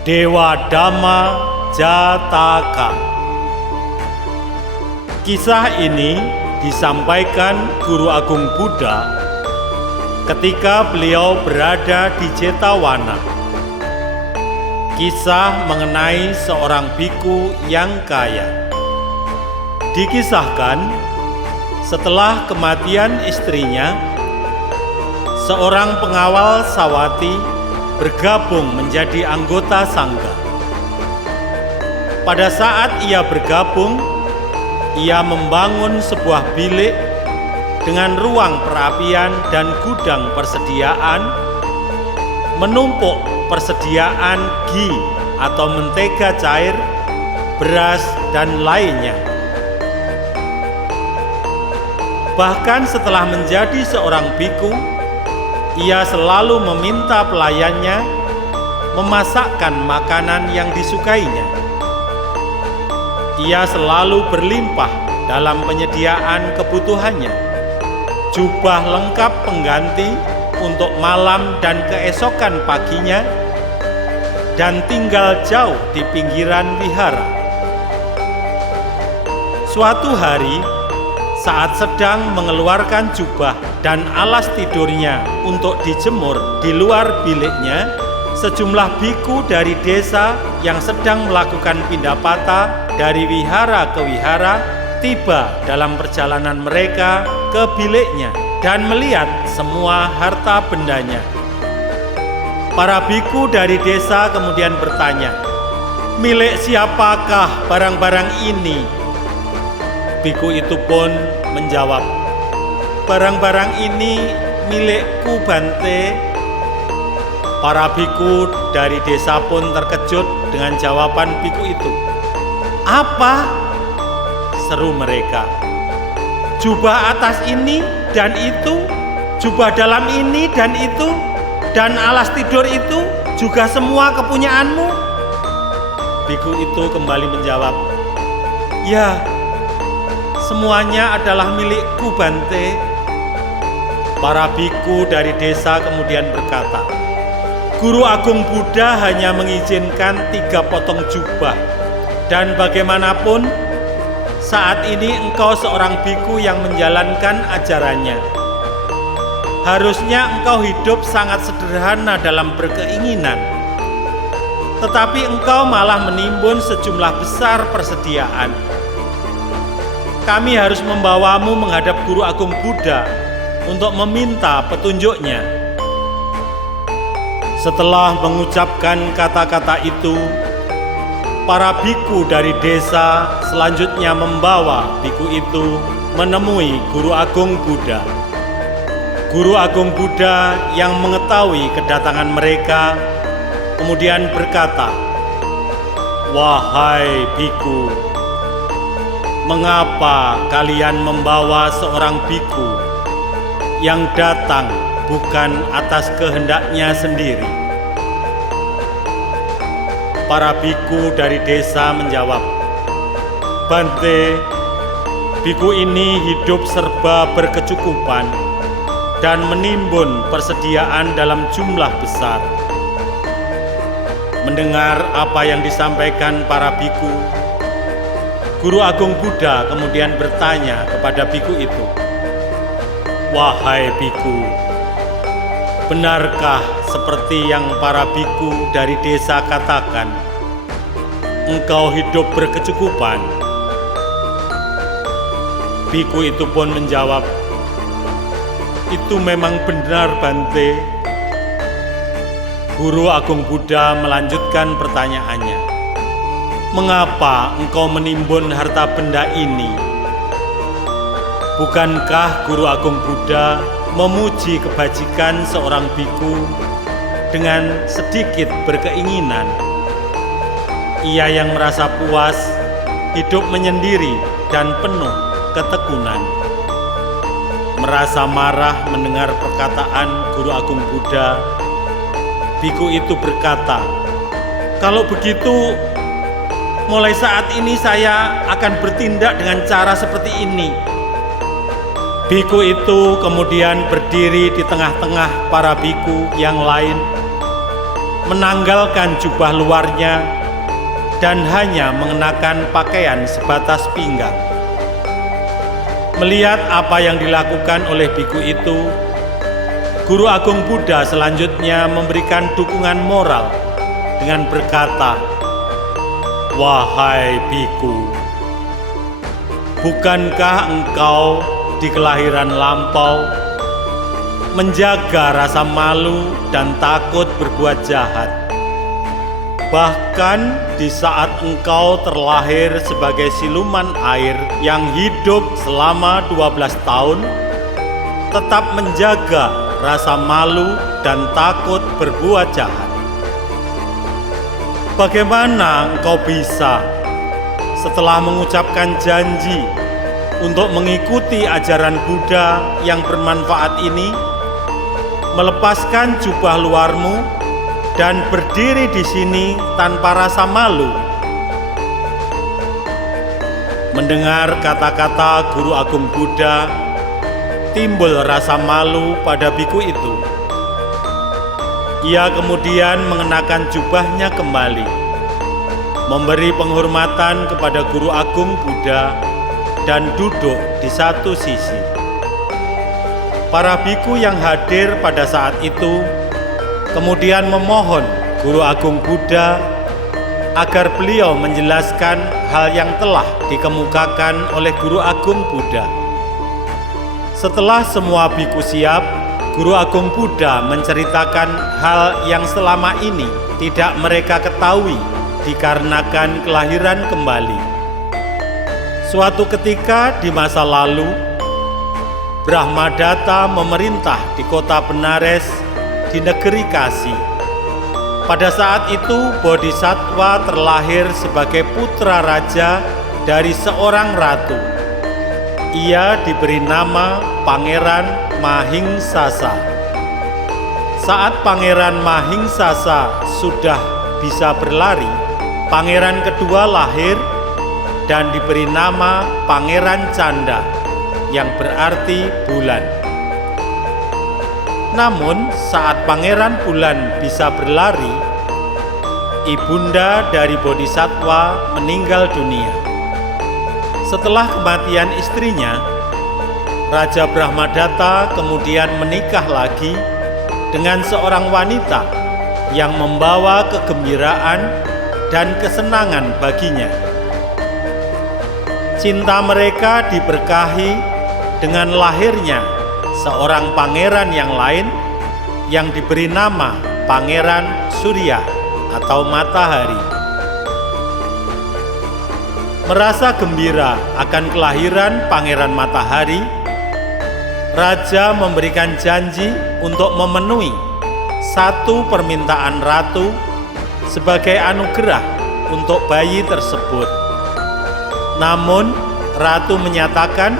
Dewa Dhamma Jataka. Kisah ini disampaikan Guru Agung Buddha ketika beliau berada di Jetavana. Kisah mengenai seorang biku yang kaya. Dikisahkan setelah kematian istrinya, seorang pengawal sawati bergabung menjadi anggota sangga. Pada saat ia bergabung, ia membangun sebuah bilik dengan ruang perapian dan gudang persediaan, menumpuk persediaan ghee atau mentega cair, beras, dan lainnya. Bahkan setelah menjadi seorang biku, ia selalu meminta pelayannya memasakkan makanan yang disukainya. Ia selalu berlimpah dalam penyediaan kebutuhannya. Jubah lengkap pengganti untuk malam dan keesokan paginya, dan tinggal jauh di pinggiran wihara. Suatu hari, saat sedang mengeluarkan jubah dan alas tidurnya untuk dijemur di luar biliknya, sejumlah biku dari desa yang sedang melakukan pindapata dari wihara ke wihara tiba dalam perjalanan mereka ke biliknya dan melihat semua harta bendanya. Para biku dari desa kemudian bertanya, "Milik siapakah barang-barang ini?" Biku itu pun menjawab, "Barang-barang ini milikku, Bante." Para biku dari desa pun terkejut dengan jawaban biku itu. "Apa?" seru mereka. "Jubah atas ini dan itu, jubah dalam ini dan itu, dan alas tidur itu juga semua kepunyaanmu?" Biku itu kembali menjawab, "Ya, semuanya adalah milikku, Bante." Para biku dari desa kemudian berkata, "Guru Agung Buddha hanya mengizinkan 3 potong jubah, dan bagaimanapun saat ini engkau seorang biku yang menjalankan ajarannya. Harusnya engkau hidup sangat sederhana dalam berkeinginan, tetapi engkau malah menimbun sejumlah besar persediaan. Kami harus membawamu menghadap Guru Agung Buddha untuk meminta petunjuknya." Setelah mengucapkan kata-kata itu, para biku dari desa selanjutnya membawa biku itu menemui Guru Agung Buddha. Guru Agung Buddha yang mengetahui kedatangan mereka kemudian berkata, "Wahai biku, mengapa kalian membawa seorang biku yang datang bukan atas kehendaknya sendiri?" Para biku dari desa menjawab, "Bante, biku ini hidup serba berkecukupan dan menimbun persediaan dalam jumlah besar." Mendengar apa yang disampaikan para biku, Guru Agung Buddha kemudian bertanya kepada biku itu, "Wahai biku, benarkah seperti yang para biku dari desa katakan, engkau hidup berkecukupan?" Biku itu pun menjawab, "Itu memang benar, Bante." Guru Agung Buddha melanjutkan pertanyaannya, "Mengapa engkau menimbun harta benda ini? Bukankah Guru Agung Buddha memuji kebajikan seorang biku dengan sedikit berkeinginan? Ia yang merasa puas, hidup menyendiri dan penuh ketekunan." Merasa marah mendengar perkataan Guru Agung Buddha, biku itu berkata, "Kalau begitu, mulai saat ini saya akan bertindak dengan cara seperti ini." Biku itu kemudian berdiri di tengah-tengah para biku yang lain, menanggalkan jubah luarnya dan hanya mengenakan pakaian sebatas pinggang. Melihat apa yang dilakukan oleh biku itu, Guru Agung Buddha selanjutnya memberikan dukungan moral dengan berkata, "Wahai biku, bukankah engkau di kelahiran lampau menjaga rasa malu dan takut berbuat jahat? Bahkan di saat engkau terlahir sebagai siluman air yang hidup selama 12 tahun, tetap menjaga rasa malu dan takut berbuat jahat. Bagaimana engkau bisa setelah mengucapkan janji untuk mengikuti ajaran Buddha yang bermanfaat ini, melepaskan jubah luarmu dan berdiri di sini tanpa rasa malu?" Mendengar kata-kata Guru Agung Buddha, timbul rasa malu pada biku itu. Ia kemudian mengenakan jubahnya kembali, memberi penghormatan kepada Guru Agung Buddha dan duduk di satu sisi. Para biku yang hadir pada saat itu kemudian memohon Guru Agung Buddha agar beliau menjelaskan hal yang telah dikemukakan oleh Guru Agung Buddha. Setelah semua biku siap, Guru Agung Buddha menceritakan hal yang selama ini tidak mereka ketahui dikarenakan kelahiran kembali. Suatu ketika di masa lalu, Brahmadatta memerintah di kota Benares di negeri Kasi. Pada saat itu Bodhisattva terlahir sebagai putra raja dari seorang ratu. Ia diberi nama Pangeran Mahingsasa. Saat Pangeran Mahingsasa sudah bisa berlari, pangeran kedua lahir dan diberi nama Pangeran Canda, yang berarti bulan. Namun saat Pangeran Bulan bisa berlari, ibunda dari Bodhisattva meninggal dunia. Setelah kematian istrinya, Raja Brahmadatta kemudian menikah lagi dengan seorang wanita yang membawa kegembiraan dan kesenangan baginya. Cinta mereka diberkahi dengan lahirnya seorang pangeran yang lain yang diberi nama Pangeran Surya atau Matahari. Merasa gembira akan kelahiran Pangeran Matahari, Raja memberikan janji untuk memenuhi satu permintaan ratu sebagai anugerah untuk bayi tersebut. Namun, ratu menyatakan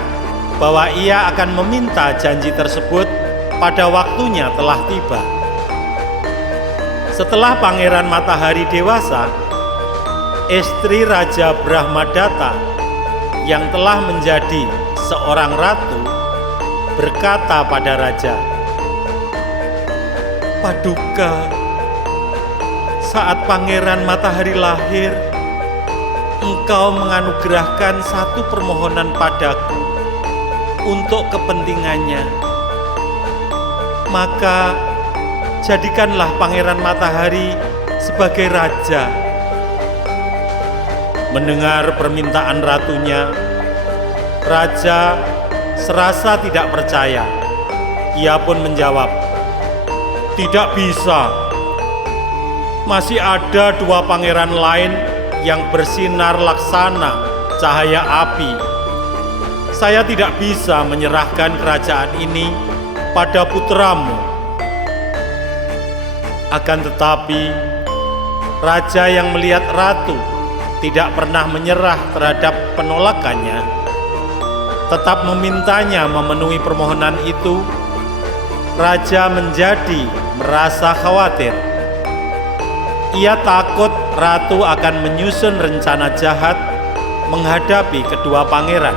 bahwa ia akan meminta janji tersebut pada waktunya telah tiba. Setelah Pangeran Matahari dewasa, istri Raja Brahmadatta yang telah menjadi seorang ratu berkata pada raja, "Paduka, saat Pangeran Matahari lahir, engkau menganugerahkan satu permohonan padaku untuk kepentingannya. Maka jadikanlah Pangeran Matahari sebagai raja." Mendengar permintaan ratunya, raja serasa tidak percaya. Ia pun menjawab, "Tidak bisa. Masih ada dua pangeran lain yang bersinar laksana cahaya api. Saya tidak bisa menyerahkan kerajaan ini pada putramu." Akan tetapi, raja yang melihat ratu tidak pernah menyerah terhadap penolakannya, tetap memintanya memenuhi permohonan itu. Raja menjadi merasa khawatir. Ia takut ratu akan menyusun rencana jahat menghadapi kedua pangeran,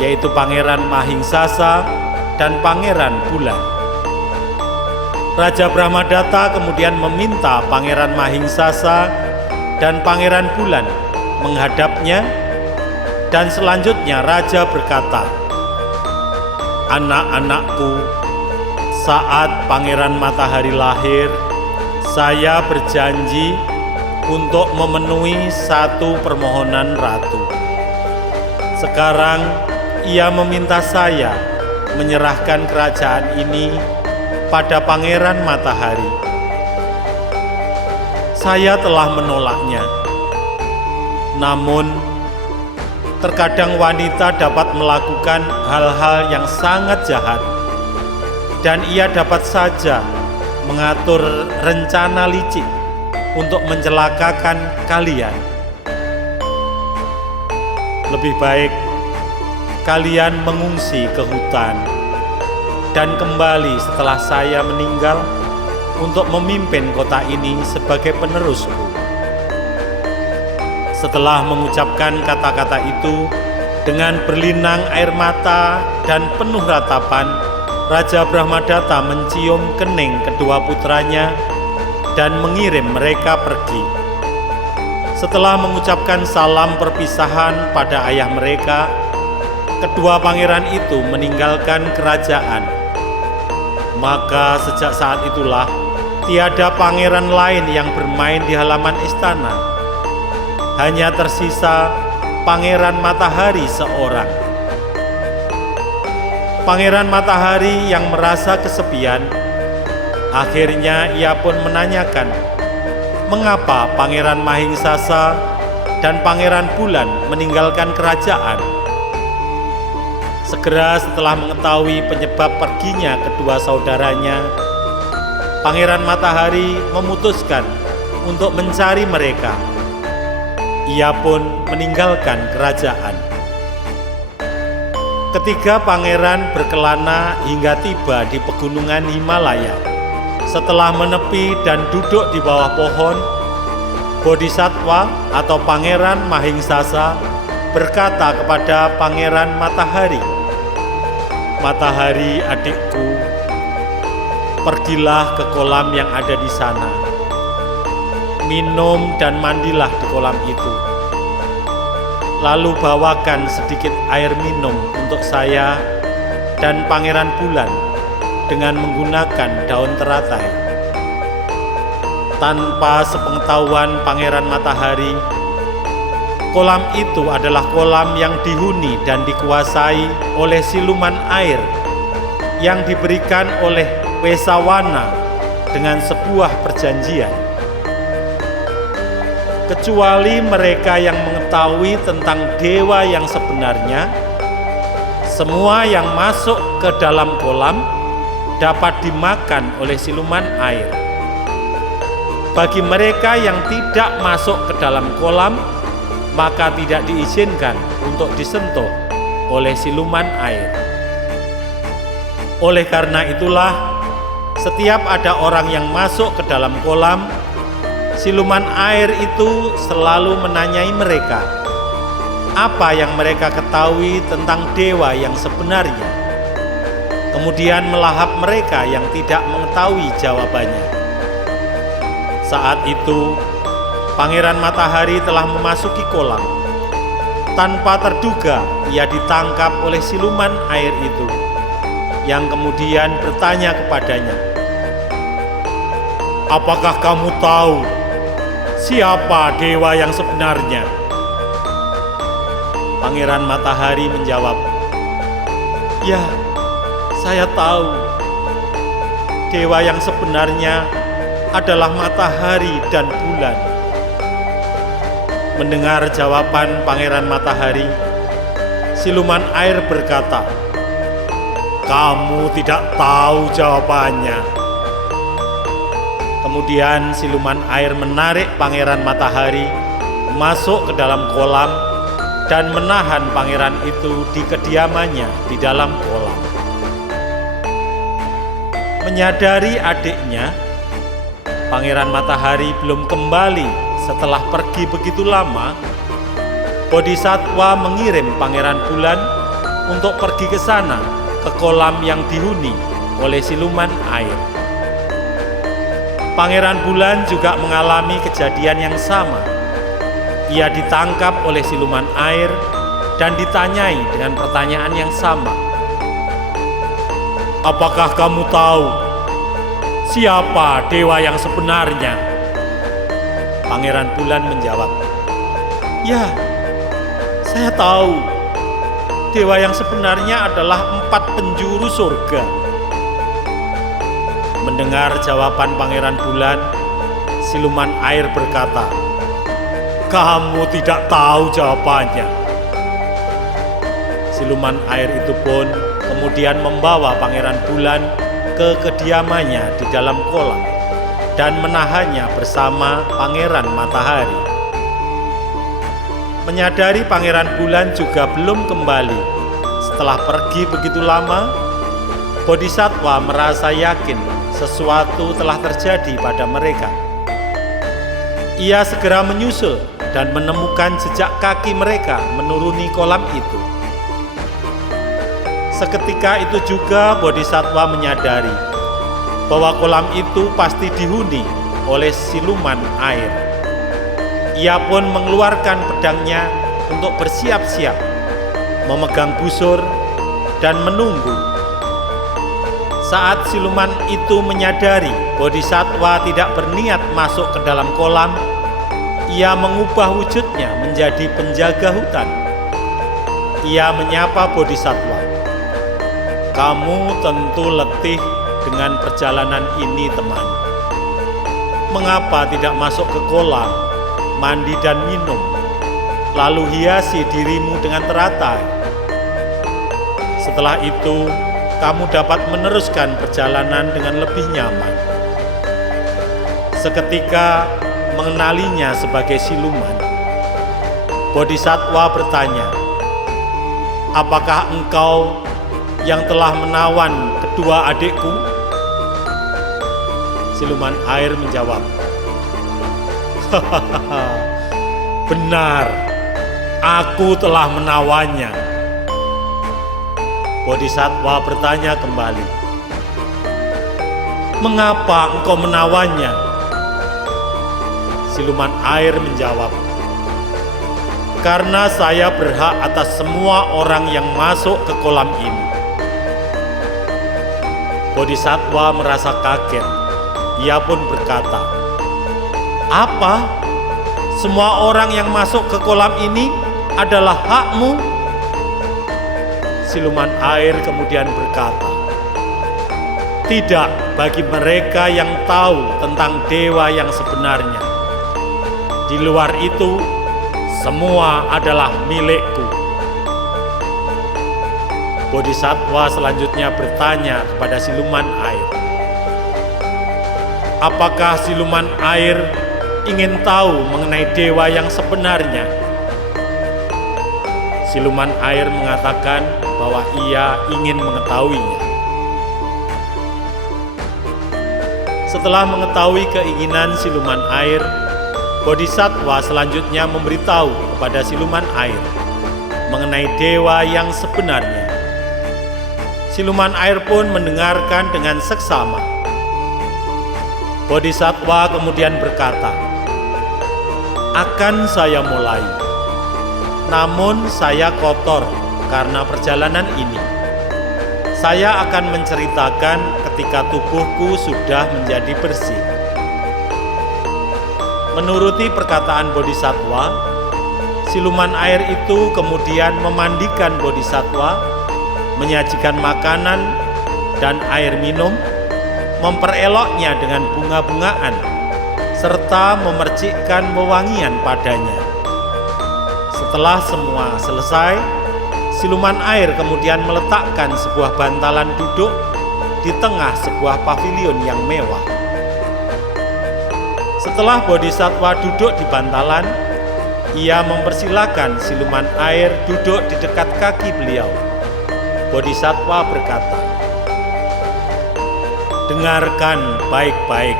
yaitu Pangeran Mahingsasa dan Pangeran Bulan. Raja Brahmadatta kemudian meminta Pangeran Mahingsasa dan Pangeran Bulan menghadapnya, dan selanjutnya raja berkata, "Anak-anakku, saat Pangeran Matahari lahir, saya berjanji untuk memenuhi satu permohonan ratu. Sekarang ia meminta saya menyerahkan kerajaan ini pada Pangeran Matahari. Saya telah menolaknya. Namun, terkadang wanita dapat melakukan hal-hal yang sangat jahat, dan ia dapat saja mengatur rencana licik untuk mencelakakan kalian. Lebih baik kalian mengungsi ke hutan dan kembali setelah saya meninggal untuk memimpin kota ini sebagai penerusku." Setelah mengucapkan kata-kata itu, dengan berlinang air mata dan penuh ratapan, Raja Brahmadatta mencium kening kedua putranya dan mengirim mereka pergi. Setelah mengucapkan salam perpisahan pada ayah mereka, kedua pangeran itu meninggalkan kerajaan. Maka sejak saat itulah tiada pangeran lain yang bermain di halaman istana. Hanya tersisa Pangeran Matahari seorang. Pangeran Matahari yang merasa kesepian, akhirnya ia pun menanyakan mengapa Pangeran Mahingsasa dan Pangeran Bulan meninggalkan kerajaan. Segera setelah mengetahui penyebab perginya kedua saudaranya, Pangeran Matahari memutuskan untuk mencari mereka. Ia pun meninggalkan kerajaan. Ketiga pangeran berkelana hingga tiba di pegunungan Himalaya. Setelah menepi dan duduk di bawah pohon, Bodhisattva atau Pangeran Mahingsasa berkata kepada Pangeran Matahari, "Matahari adikku, pergilah ke kolam yang ada di sana. Minum dan mandilah di kolam itu. Lalu bawakan sedikit air minum untuk saya dan Pangeran Bulan dengan menggunakan daun teratai." Tanpa sepengetahuan Pangeran Matahari, kolam itu adalah kolam yang dihuni dan dikuasai oleh siluman air yang diberikan oleh Wesawana dengan sebuah perjanjian. Kecuali mereka yang mengetahui tentang dewa yang sebenarnya, semua yang masuk ke dalam kolam dapat dimakan oleh siluman air. Bagi mereka yang tidak masuk ke dalam kolam, maka tidak diizinkan untuk disentuh oleh siluman air. Oleh karena itulah, setiap ada orang yang masuk ke dalam kolam, siluman air itu selalu menanyai mereka apa yang mereka ketahui tentang dewa yang sebenarnya, kemudian melahap mereka yang tidak mengetahui jawabannya. Saat itu, Pangeran Matahari telah memasuki kolam. Tanpa terduga, ia ditangkap oleh siluman air itu, yang kemudian bertanya kepadanya, "Apakah kamu tahu siapa dewa yang sebenarnya?" Pangeran Matahari menjawab, "Ya, saya tahu. Dewa yang sebenarnya adalah matahari dan bulan." Mendengar jawaban Pangeran Matahari, siluman air berkata, "Kamu tidak tahu jawabannya." Kemudian siluman air menarik Pangeran Matahari masuk ke dalam kolam dan menahan pangeran itu di kediamannya di dalam kolam. Menyadari adiknya, Pangeran Matahari belum kembali setelah pergi begitu lama. Bodhisattva mengirim Pangeran Bulan untuk pergi ke sana, ke kolam yang dihuni oleh siluman air. Pangeran Bulan juga mengalami kejadian yang sama. Ia ditangkap oleh siluman air dan ditanyai dengan pertanyaan yang sama. "Apakah kamu tahu siapa dewa yang sebenarnya?" Pangeran Bulan menjawab, "Ya, saya tahu. Dewa yang sebenarnya adalah 4 penjuru surga." Mendengar jawaban Pangeran Bulan, siluman air berkata, "Kamu tidak tahu jawabannya." Siluman air itu pun kemudian membawa Pangeran Bulan ke kediamannya di dalam kolam dan menahannya bersama Pangeran Matahari. Menyadari Pangeran Bulan juga belum kembali setelah pergi begitu lama, Bodhisattva merasa yakin sesuatu telah terjadi pada mereka. Ia segera menyusul dan menemukan jejak kaki mereka menuruni kolam itu. Seketika itu juga Bodhisattva menyadari bahwa kolam itu pasti dihuni oleh siluman air. Ia pun mengeluarkan pedangnya untuk bersiap-siap, memegang busur dan menunggu. Saat siluman itu menyadari Bodhisattva tidak berniat masuk ke dalam kolam, ia mengubah wujudnya menjadi penjaga hutan. Ia menyapa Bodhisattva, "Kamu tentu letih dengan perjalanan ini, teman. Mengapa tidak masuk ke kolam, mandi dan minum, lalu hiasi dirimu dengan teratai? Setelah itu, kamu dapat meneruskan perjalanan dengan lebih nyaman." Seketika mengenalinya sebagai siluman, Bodhisattva bertanya, "Apakah engkau yang telah menawan kedua adikku?" Siluman air menjawab, "Hahaha, benar, aku telah menawannya." Bodhisattva bertanya kembali, "Mengapa engkau menawannya?" Siluman air menjawab, "Karena saya berhak atas semua orang yang masuk ke kolam ini." Bodhisattva merasa kaget. Ia pun berkata, "Apa? Semua orang yang masuk ke kolam ini adalah hakmu?" Siluman air kemudian berkata, "Tidak bagi mereka yang tahu tentang dewa yang sebenarnya. Di luar itu, semua adalah milikku." Bodhisattva selanjutnya bertanya kepada siluman air, "Apakah siluman air ingin tahu mengenai dewa yang sebenarnya?" Siluman air mengatakan bahwa ia ingin mengetahuinya. Setelah mengetahui keinginan siluman air, Bodhisattva selanjutnya memberitahu kepada siluman air mengenai dewa yang sebenarnya. Siluman air pun mendengarkan dengan seksama. Bodhisattva kemudian berkata, "Akan saya mulai. Namun saya kotor karena perjalanan ini. Saya akan menceritakan ketika tubuhku sudah menjadi bersih." Menuruti perkataan Bodhisattva, siluman air itu kemudian memandikan Bodhisattva, menyajikan makanan dan air minum, mempereloknya dengan bunga-bungaan, serta memercikkan wewangian padanya. Setelah semua selesai, siluman air kemudian meletakkan sebuah bantalan duduk di tengah sebuah pavilion yang mewah. Setelah Bodhisattva duduk di bantalan, ia mempersilahkan siluman air duduk di dekat kaki beliau. Bodhisattva berkata, "Dengarkan baik-baik.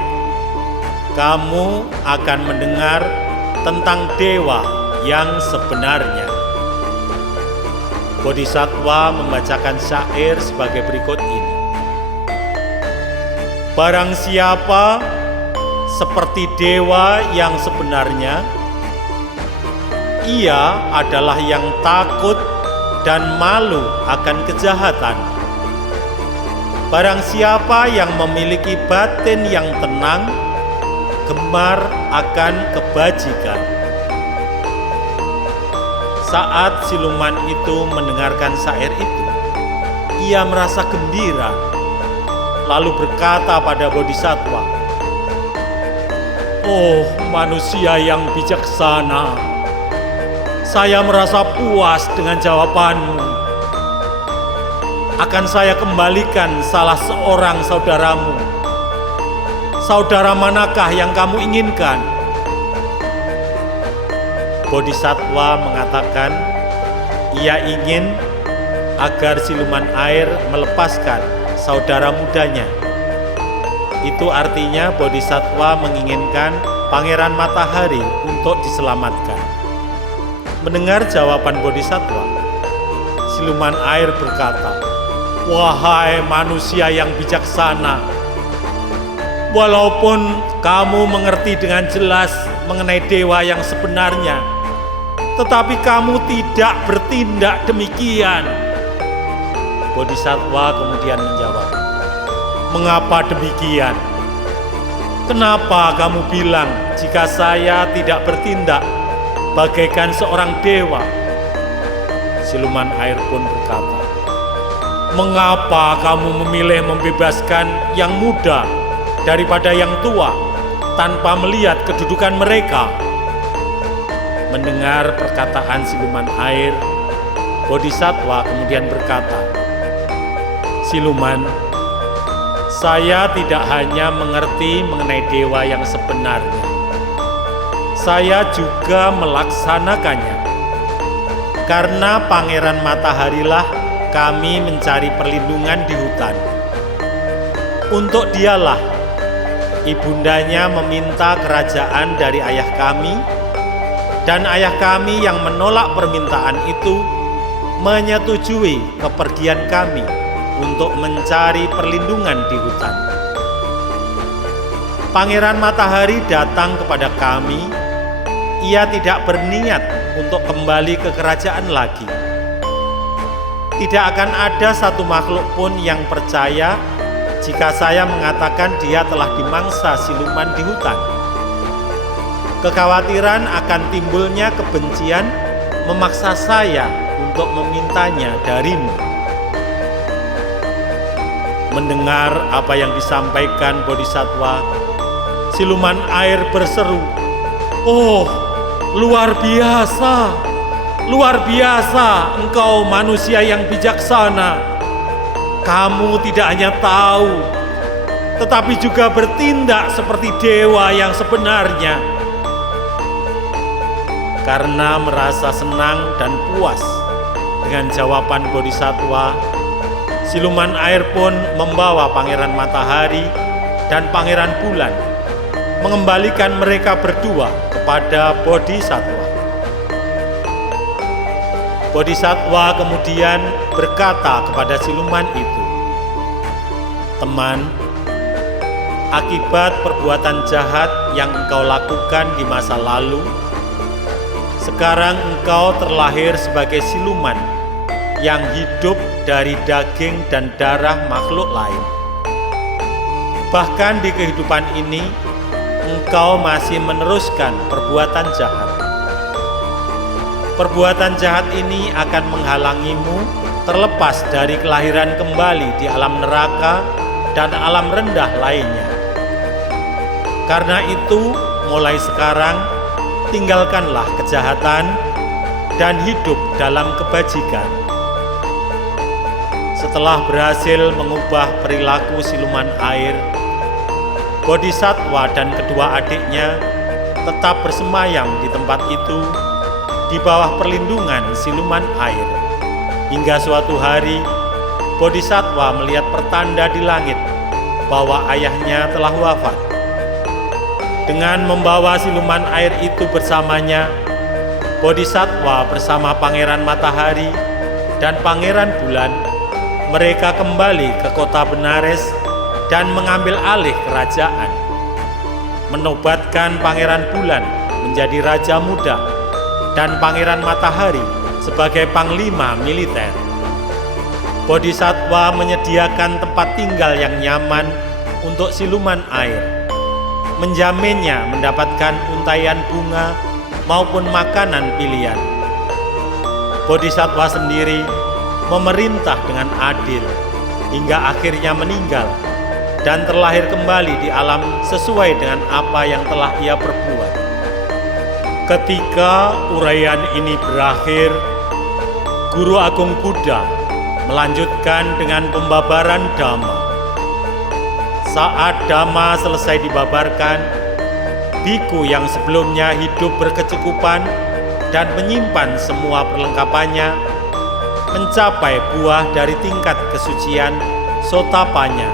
Kamu akan mendengar tentang dewa yang sebenarnya." Bodhisattva membacakan syair sebagai berikut ini. "Barang siapa seperti dewa yang sebenarnya. Ia adalah yang takut dan malu akan kejahatan. Barang siapa yang memiliki batin yang tenang, gemar akan kebajikan. Saat siluman itu mendengarkan syair itu, ia merasa gembira, lalu berkata pada Bodhisattva, "Oh manusia yang bijaksana, saya merasa puas dengan jawabanmu. Akan saya kembalikan salah seorang saudaramu. Saudara manakah yang kamu inginkan?" Bodhisattva mengatakan, ia ingin agar siluman air melepaskan saudara mudanya. Itu artinya Bodhisattva menginginkan Pangeran Matahari untuk diselamatkan. Mendengar jawaban Bodhisattva, siluman air berkata, "Wahai manusia yang bijaksana, walaupun kamu mengerti dengan jelas mengenai dewa yang sebenarnya, tetapi kamu tidak bertindak demikian." Bodhisattva kemudian menjawab, "Mengapa demikian? Kenapa kamu bilang jika saya tidak bertindak bagaikan seorang dewa?" Siluman air pun berkata, "Mengapa kamu memilih membebaskan yang muda daripada yang tua tanpa melihat kedudukan mereka?" Mendengar perkataan siluman air, Bodhisattva kemudian berkata, "Siluman, saya tidak hanya mengerti mengenai dewa yang sebenarnya, saya juga melaksanakannya. Karena Pangeran Mataharilah kami mencari perlindungan di hutan. Untuk dialah ibundanya meminta kerajaan dari ayah kami, dan ayah kami yang menolak permintaan itu menyetujui kepergian kami untuk mencari perlindungan di hutan. Pangeran Matahari datang kepada kami. Ia tidak berniat untuk kembali ke kerajaan lagi. Tidak akan ada satu makhluk pun yang percaya jika saya mengatakan dia telah dimangsa siluman di hutan. Kekhawatiran akan timbulnya kebencian memaksa saya untuk memintanya darimu." Mendengar apa yang disampaikan Bodhisattva, siluman air berseru, "Oh, luar biasa! Luar biasa engkau manusia yang bijaksana. Kamu tidak hanya tahu, tetapi juga bertindak seperti dewa yang sebenarnya." Karena merasa senang dan puas dengan jawaban Bodhisattva, siluman air pun membawa Pangeran Matahari dan Pangeran Bulan, mengembalikan mereka berdua kepada Bodhisattva. Bodhisattva kemudian berkata kepada siluman itu, "Teman, akibat perbuatan jahat yang engkau lakukan di masa lalu, sekarang engkau terlahir sebagai siluman yang hidup dari daging dan darah makhluk lain. Bahkan di kehidupan ini, engkau masih meneruskan perbuatan jahat. Perbuatan jahat ini akan menghalangimu terlepas dari kelahiran kembali di alam neraka dan alam rendah lainnya. Karena itu, mulai sekarang, tinggalkanlah kejahatan dan hidup dalam kebajikan." Setelah berhasil mengubah perilaku siluman air, Bodhisattva dan kedua adiknya tetap bersemayam di tempat itu di bawah perlindungan siluman air. Hingga suatu hari, Bodhisattva melihat pertanda di langit bahwa ayahnya telah wafat. Dengan membawa siluman air itu bersamanya, Bodhisattva bersama Pangeran Matahari dan Pangeran Bulan, mereka kembali ke kota Benares dan mengambil alih kerajaan. menobatkan Pangeran Bulan menjadi Raja Muda dan Pangeran Matahari sebagai Panglima Militer. Bodhisattva menyediakan tempat tinggal yang nyaman untuk siluman air, menjaminnya mendapatkan untaian bunga maupun makanan pilihan. Bodhisattva sendiri memerintah dengan adil hingga akhirnya meninggal dan terlahir kembali di alam sesuai dengan apa yang telah ia perbuat. Ketika uraian ini berakhir, Guru Agung Buddha melanjutkan dengan pembabaran Dhamma. Saat Dhamma selesai dibabarkan, biku yang sebelumnya hidup berkecukupan dan menyimpan semua perlengkapannya mencapai buah dari tingkat kesucian Sotapanya.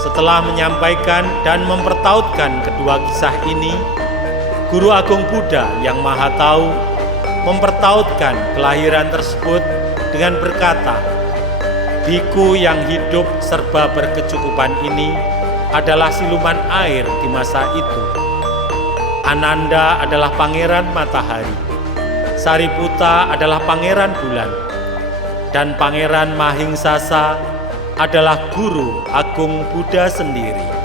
Setelah menyampaikan dan mempertautkan kedua kisah ini, Guru Agung Buddha yang Maha Tahu mempertautkan kelahiran tersebut dengan berkata, biku yang hidup serba berkecukupan ini adalah siluman air di masa itu. Ananda adalah Pangeran Matahari, Sariputta adalah Pangeran Bulan, dan Pangeran Mahingsasa adalah Guru Agung Buddha sendiri.